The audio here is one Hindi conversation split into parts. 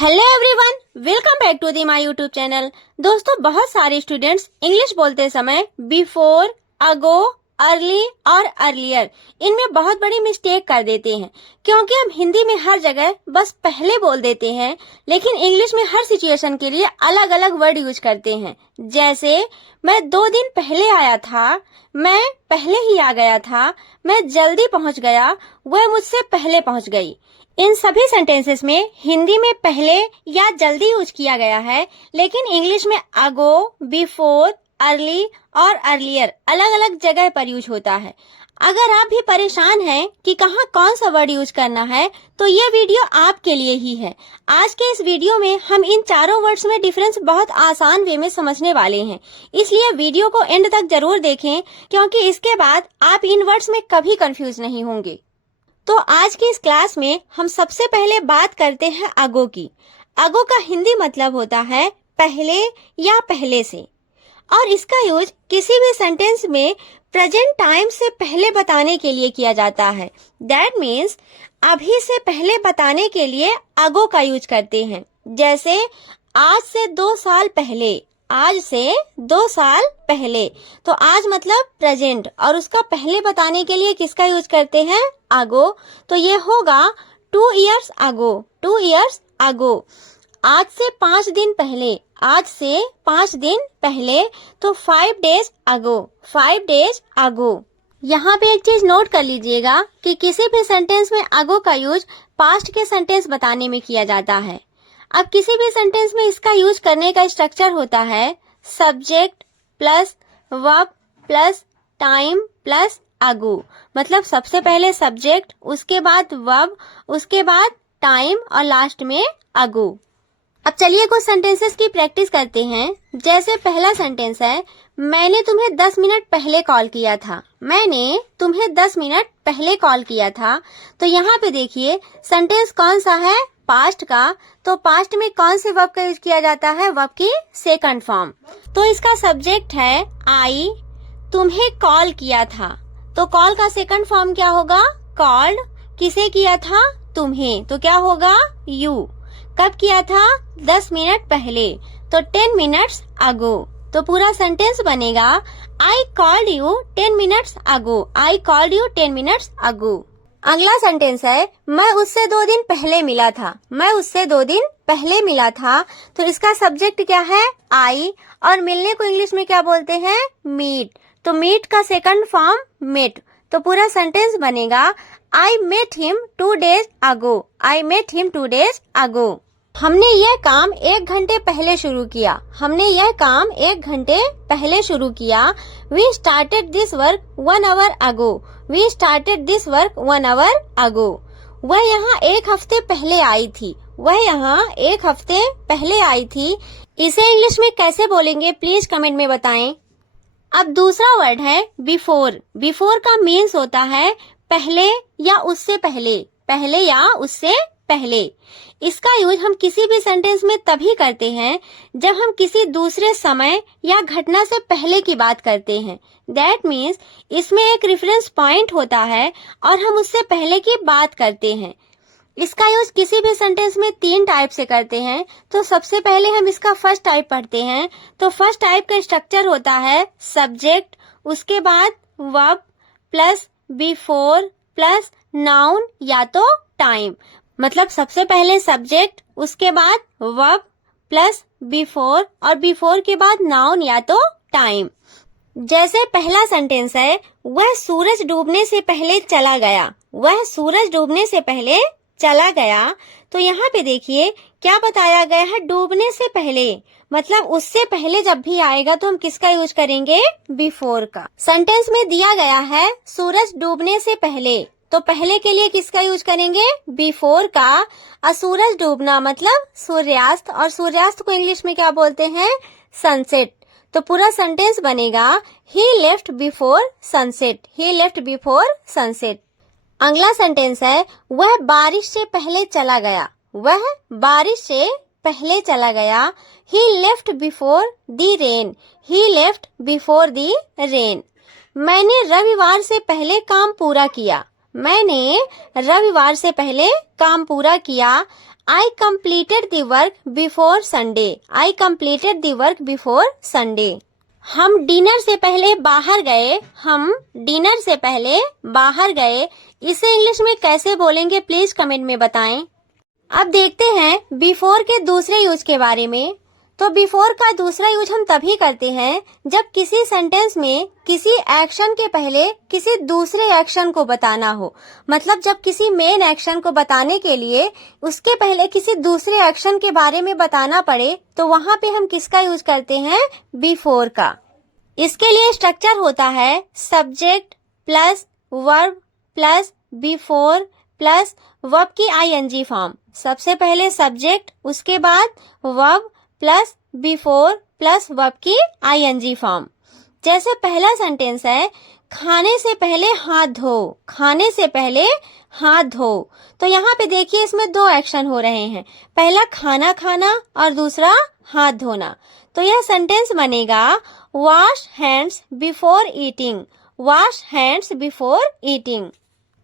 Hello everyone, welcome back to the my YouTube channel. दोस्तों, बहुत सारे स्टूडेंट्स इंग्लिश बोलते समय बिफोर, अगो, अर्ली और अर्लियर इनमें बहुत बड़ी मिस्टेक कर देते हैं, क्योंकि हम हिंदी में हर जगह बस पहले बोल देते हैं, लेकिन इंग्लिश में हर सिचुएशन के लिए अलग अलग वर्ड यूज करते हैं। जैसे मैं 2 दिन पहले आया था, मैं पहले ही आ गया था, मैं जल्दी पहुंच गया, वह मुझसे पहले पहुंच गई। इन सभी सेंटेंसेस में हिंदी में पहले या जल्दी यूज किया गया है, लेकिन इंग्लिश में अगो, बिफोर, अर्ली और अर्लियर अलग अलग जगह पर यूज होता है। अगर आप भी परेशान हैं कि कहाँ कौन सा वर्ड यूज करना है, तो ये वीडियो आपके लिए ही है। आज के इस वीडियो में हम इन चारों वर्ड्स में डिफरेंस बहुत आसान वे में समझने वाले हैं, इसलिए वीडियो को एंड तक जरूर देखें, क्योंकि इसके बाद आप इन वर्ड्स में कभी कंफ्यूज नहीं होंगे। तो आज की इस क्लास में हम सबसे पहले बात करते हैं अगो की। अगो का हिंदी मतलब होता है पहले या पहले से, और इसका यूज किसी भी सेंटेंस में प्रेजेंट टाइम से पहले बताने के लिए किया जाता है। दैट मीन्स अभी से पहले बताने के लिए अगो का यूज करते हैं। जैसे आज से 2 साल पहले, आज से 2 साल पहले, तो आज मतलब प्रेजेंट, और उसका पहले बताने के लिए किसका यूज करते हैं? अगो। तो ये होगा 2 years अगो, 2 years अगो। आज से 5 दिन पहले, आज से 5 दिन पहले, तो 5 days अगो, 5 days अगो। यहाँ पे एक चीज नोट कर लीजिएगा कि किसी भी सेंटेंस में अगो का यूज पास्ट के सेंटेंस बताने में किया जाता है। अब किसी भी सेंटेंस में इसका यूज करने का स्ट्रक्चर होता है subject plus verb plus time plus ago. मतलब सबसे पहले सब्जेक्ट, उसके बाद वर्ब, उसके बाद टाइम और लास्ट में अगो। अब चलिए कुछ सेंटेंसेस की प्रैक्टिस करते हैं। जैसे पहला सेंटेंस है, मैंने तुम्हें 10 मिनट पहले कॉल किया था। मैंने तुम्हें 10 मिनट पहले कॉल किया था। तो यहाँ पे देखिए सेंटेंस कौन सा है? पास्ट का। तो पास्ट में कौन से वर्ब का यूज किया जाता है? वर्ब की सेकंड फॉर्म। तो इसका सब्जेक्ट है आई, तुम्हें कॉल किया था। तो कॉल का सेकंड फॉर्म क्या होगा? कॉल्ड। किसे किया था? तुम्हें। तो क्या होगा? यू। कब किया था? 10 मिनट पहले। तो 10 minutes अगो। तो पूरा सेंटेंस बनेगा I called you 10 minutes ago, I called you 10 minutes अगो। अगला सेंटेंस है, मैं उससे 2 दिन पहले मिला था। मैं उससे 2 दिन पहले मिला था। तो इसका सब्जेक्ट क्या है? आई, और मिलने को इंग्लिश में क्या बोलते हैं? मीट। तो मीट का सेकंड फॉर्म मेट। तो पूरा सेंटेंस बनेगा I met him 2 days ago, I met him 2 days ago. हमने यह काम 1 घंटे पहले शुरू किया। हमने यह काम 1 घंटे पहले शुरू किया। We started this work 1 hour ago, we started this work 1 hour ago. वह यहाँ 1 हफ्ते पहले आई थी। वह यहाँ 1 हफ्ते पहले आई थी। इसे इंग्लिश में कैसे बोलेंगे प्लीज कमेंट में बताएं। अब दूसरा वर्ड है बिफोर। बिफोर का मीन्स होता है पहले या उससे पहले, पहले या उससे पहले। इसका यूज हम किसी भी सेंटेंस में तभी करते हैं जब हम किसी दूसरे समय या घटना से पहले की बात करते हैं। दैट मीन्स इसमें एक रेफरेंस पॉइंट होता है और हम उससे पहले की बात करते हैं। इसका यूज किसी भी सेंटेंस में 3 टाइप से करते हैं। तो सबसे पहले हम इसका फर्स्ट टाइप पढ़ते हैं। तो फर्स्ट टाइप का स्ट्रक्चर होता है सब्जेक्ट, उसके बाद verb plus before plus noun या तो टाइम। मतलब सबसे पहले सब्जेक्ट, उसके बाद वर्ब प्लस बिफोर, और बिफोर के बाद नाउन या तो टाइम। जैसे पहला सेंटेंस है, वह सूरज डूबने से पहले चला गया। वह सूरज डूबने से पहले चला गया। तो यहाँ पे देखिए क्या बताया गया है? डूबने से पहले, मतलब उससे पहले जब भी आएगा तो हम किसका यूज करेंगे? बिफोर का। सेंटेंस में दिया गया है सूरज डूबने से पहले, तो पहले के लिए किसका यूज करेंगे? बिफोर का। और सूरज डूबना मतलब सूर्यास्त, और सूर्यास्त को इंग्लिश में क्या बोलते हैं? सनसेट। तो पूरा सेंटेंस बनेगा ही लेफ्ट बिफोर सनसेट, ही लेफ्ट बिफोर सनसेट। अगला सेंटेंस है, वह बारिश से पहले चला गया। वह बारिश से पहले चला गया। He left before the rain, he left before the rain. मैंने रविवार से पहले काम पूरा किया। मैंने रविवार से पहले काम पूरा किया। I completed the work before Sunday. I completed the work before Sunday. हम डिनर से पहले बाहर गए. हम डिनर से पहले बाहर गए. इसे इंग्लिश में कैसे बोलेंगे प्लीज कमेंट में बताएं. अब देखते हैं बिफोर के दूसरे यूज के बारे में. तो बिफोर का दूसरा यूज हम तभी करते हैं जब किसी सेंटेंस में किसी एक्शन के पहले किसी दूसरे एक्शन को बताना हो. मतलब जब किसी मेन एक्शन को बताने के लिए उसके पहले किसी दूसरे एक्शन के बारे में बताना पड़े तो वहां पे हम किसका यूज करते हैं, बिफोर का. इसके लिए स्ट्रक्चर होता है subject plus verb plus before plus verb की आईएनजी फॉर्म. सबसे पहले सब्जेक्ट, उसके बाद verb plus before plus verb की आईएनजी फॉर्म. जैसे पहला सेंटेंस है खाने से पहले हाथ धो. खाने से पहले हाथ धो. तो यहाँ पे देखिए इसमें दो एक्शन हो रहे हैं. पहला खाना खाना और दूसरा हाथ धोना. तो यह सेंटेंस बनेगा wash hands before eating. Wash hands before eating.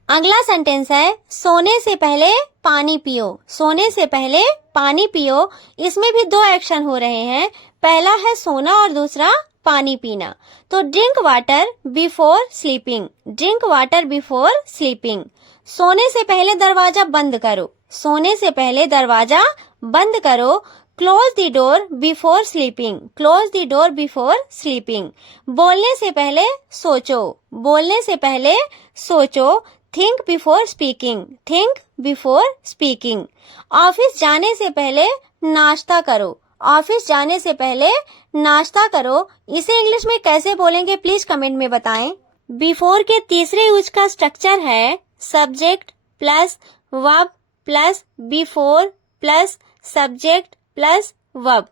अगला सेंटेंस है सोने से पहले पानी पियो. सोने से पहले पानी पियो. इसमें भी दो एक्शन हो रहे हैं. पहला है सोना और दूसरा पानी पीना. तो drink water before sleeping. Drink water before sleeping. सोने से पहले दरवाजा बंद करो. सोने से पहले दरवाजा बंद करो. Close the door before sleeping. Close the door before sleeping. बोलने से पहले सोचो. बोलने से पहले सोचो. Think before speaking. Think before speaking. Office जाने से पहले नाश्ता करो. ऑफिस जाने से पहले नाश्ता करो. इसे इंग्लिश में कैसे बोलेंगे प्लीज कमेंट में बताएं. बिफोर के तीसरे यूज का स्ट्रक्चर है subject plus verb plus before plus subject plus verb.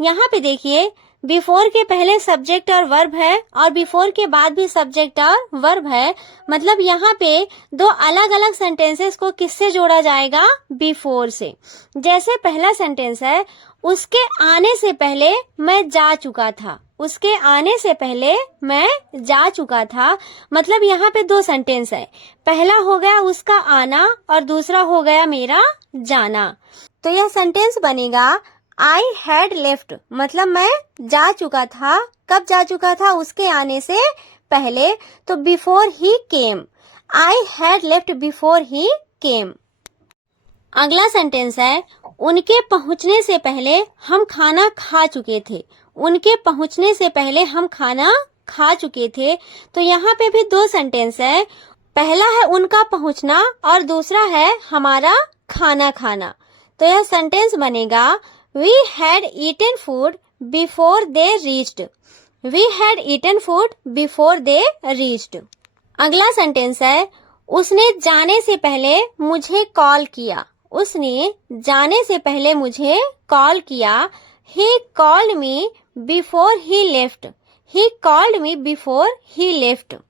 यहाँ पे देखिए बिफोर के पहले सब्जेक्ट और वर्ब है और बिफोर के बाद भी सब्जेक्ट और वर्ब है. मतलब यहाँ पे दो अलग अलग सेंटेंसेस को किससे जोड़ा जाएगा, बिफोर से. जैसे पहला सेंटेंस है उसके आने से पहले मैं जा चुका था. उसके आने से पहले मैं जा चुका था. मतलब यहाँ पे दो सेंटेंस है. पहला हो गया उसका आना और दूसरा हो गया मेरा जाना. तो यह सेंटेंस बनेगा I had left. मतलब मैं जा चुका था. कब जा चुका था, उसके आने से पहले. तो before he came. I had left before he came. अगला सेंटेंस है उनके पहुंचने से पहले हम खाना खा चुके थे. उनके पहुंचने से पहले हम खाना खा चुके थे. तो यहाँ पे भी दो सेंटेंस है. पहला है उनका पहुंचना और दूसरा है हमारा खाना खाना. तो यह सेंटेंस बनेगा We had eaten food before they reached. We had eaten food before they reached. अगला सेंटेंस है उसने जाने से पहले मुझे कॉल किया. उसने जाने से पहले मुझे कॉल किया. He called me before he left. He called me before he left.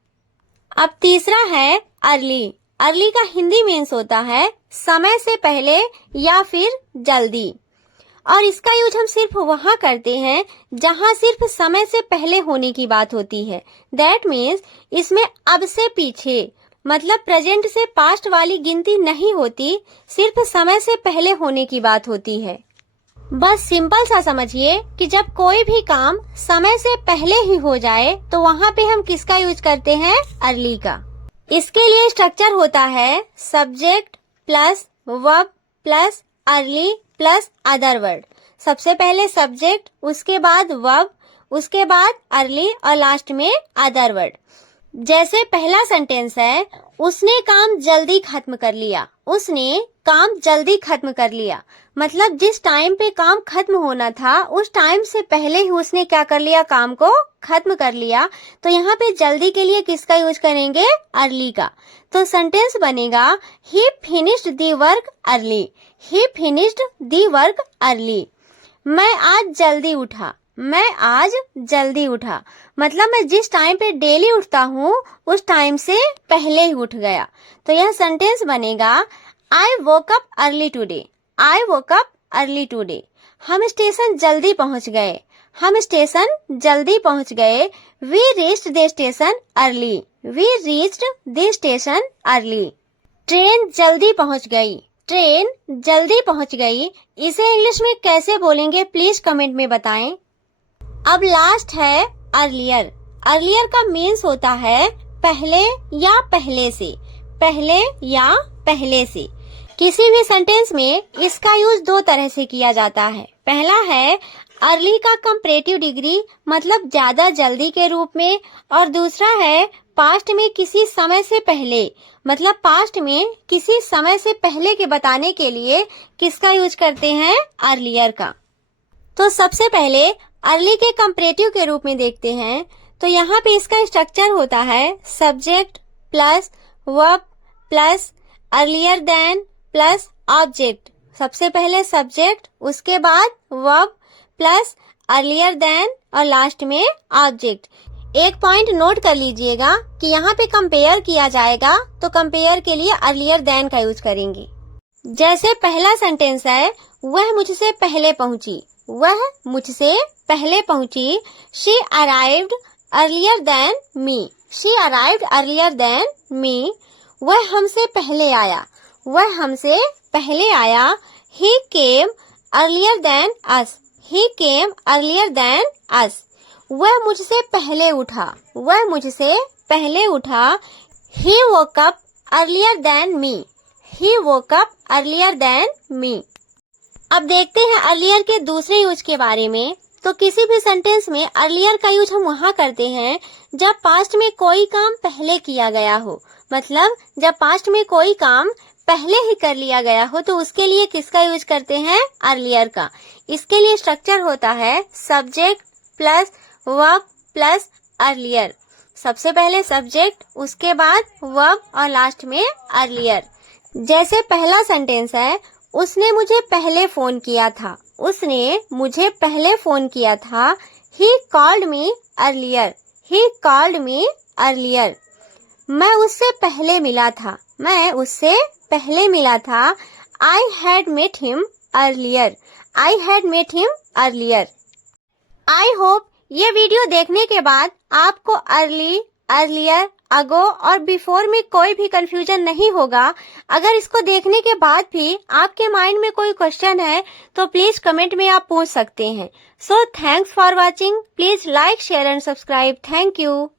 अब तीसरा है अर्ली. अर्ली का हिंदी मीन्स होता है समय से पहले या फिर जल्दी. और इसका यूज हम सिर्फ वहां करते हैं जहां सिर्फ समय से पहले होने की बात होती है. दैट मीन्स इसमें अब से पीछे मतलब प्रेजेंट से पास्ट वाली गिनती नहीं होती. सिर्फ समय से पहले होने की बात होती है. बस सिंपल सा समझिए कि जब कोई भी काम समय से पहले ही हो जाए तो वहां पे हम किसका यूज करते हैं, अर्ली का. इसके लिए स्ट्रक्चर होता है subject plus verb plus early plus other word. सबसे पहले सब्जेक्ट, उसके बाद वर्ब, उसके बाद अर्ली और लास्ट में अदर वर्ड. जैसे पहला सेंटेंस है उसने काम जल्दी खत्म कर लिया. उसने काम जल्दी खत्म कर लिया मतलब जिस टाइम पे काम खत्म होना था उस टाइम से पहले ही उसने क्या कर लिया, काम को खत्म कर लिया. तो यहाँ पे जल्दी के लिए किसका यूज करेंगे, अर्ली का. तो सेंटेंस बनेगा ही finished the work early. He finished the work early. मैं आज जल्दी उठा. मैं आज जल्दी उठा मतलब मैं जिस टाइम पे डेली उठता हूँ उस टाइम से पहले ही उठ गया. तो यह सेंटेंस बनेगा I woke up early today. I woke up early today. हम स्टेशन जल्दी पहुँच गए. हम स्टेशन जल्दी पहुँच गए. We reached the station early. We reached the station early. Train जल्दी पहुँच गई. ट्रेन जल्दी पहुंच गई, इसे इंग्लिश में कैसे बोलेंगे प्लीज कमेंट में बताएं। अब लास्ट है अर्लियर। अर्लियर का मीन्स होता है पहले या पहले से, पहले या पहले से। किसी भी सेंटेंस में इसका यूज दो तरह से किया जाता है। पहला है अर्ली का कंपैरेटिव डिग्री, मतलब ज्यादा जल्दी के रूप में, और दूसरा है पास्ट में किसी समय से पहले, मतलब पास्ट में किसी समय से पहले के बताने के लिए किसका यूज करते हैं, अर्लियर का। तो सबसे पहले अर्ली के कंपैरेटिव के रूप में देखते हैं। तो यहाँ पे इसका स्ट्रक्चर होता है subject plus verb plus earlier than plus object. सबसे पहले सब्जेक्ट, उसके बाद वर्ब प्लस अर्लियर देन और लास्ट में ऑब्जेक्ट। एक पॉइंट नोट कर लीजिएगा कि यहाँ पे कंपेयर किया जाएगा तो कंपेयर के लिए अर्लियर देन का यूज करेंगे। जैसे पहला सेंटेंस है, वह मुझसे पहले पहुंची, वह मुझसे पहले पहुंची। She arrived earlier than me, she arrived earlier than me. वह हमसे पहले आया, वह हमसे पहले आया। he came earlier than us, he came earlier than us। वह मुझसे पहले उठा, वह मुझसे पहले उठा। he woke up earlier than me, he woke up earlier than me। अब देखते हैं अर्लियर के दूसरे यूज के बारे में। तो किसी भी सेंटेंस में अर्लियर का यूज हम वहाँ करते हैं जब पास्ट में कोई काम पहले किया गया हो, मतलब जब पास्ट में कोई काम पहले ही कर लिया गया हो तो उसके लिए किसका यूज करते हैं, अर्लियर का। इसके लिए स्ट्रक्चर होता है subject plus verb plus earlier. सबसे पहले सब्जेक्ट, उसके बाद वर्ब और लास्ट में अर्लियर। जैसे पहला सेंटेंस है, उसने मुझे पहले फोन किया था, उसने मुझे पहले फोन किया था। he called me earlier, he called me earlier। मैं उससे पहले मिला था, मैं उससे पहले मिला था। I had met him earlier, I had met him earlier। I hope ये वीडियो देखने के बाद आपको अर्ली, अर्लियर, अगो और बिफोर में कोई भी कंफ्यूजन नहीं होगा। अगर इसको देखने के बाद भी आपके माइंड में कोई क्वेश्चन है तो प्लीज कमेंट में आप पूछ सकते हैं। So thanks for watching. Please like, share and subscribe. Thank you.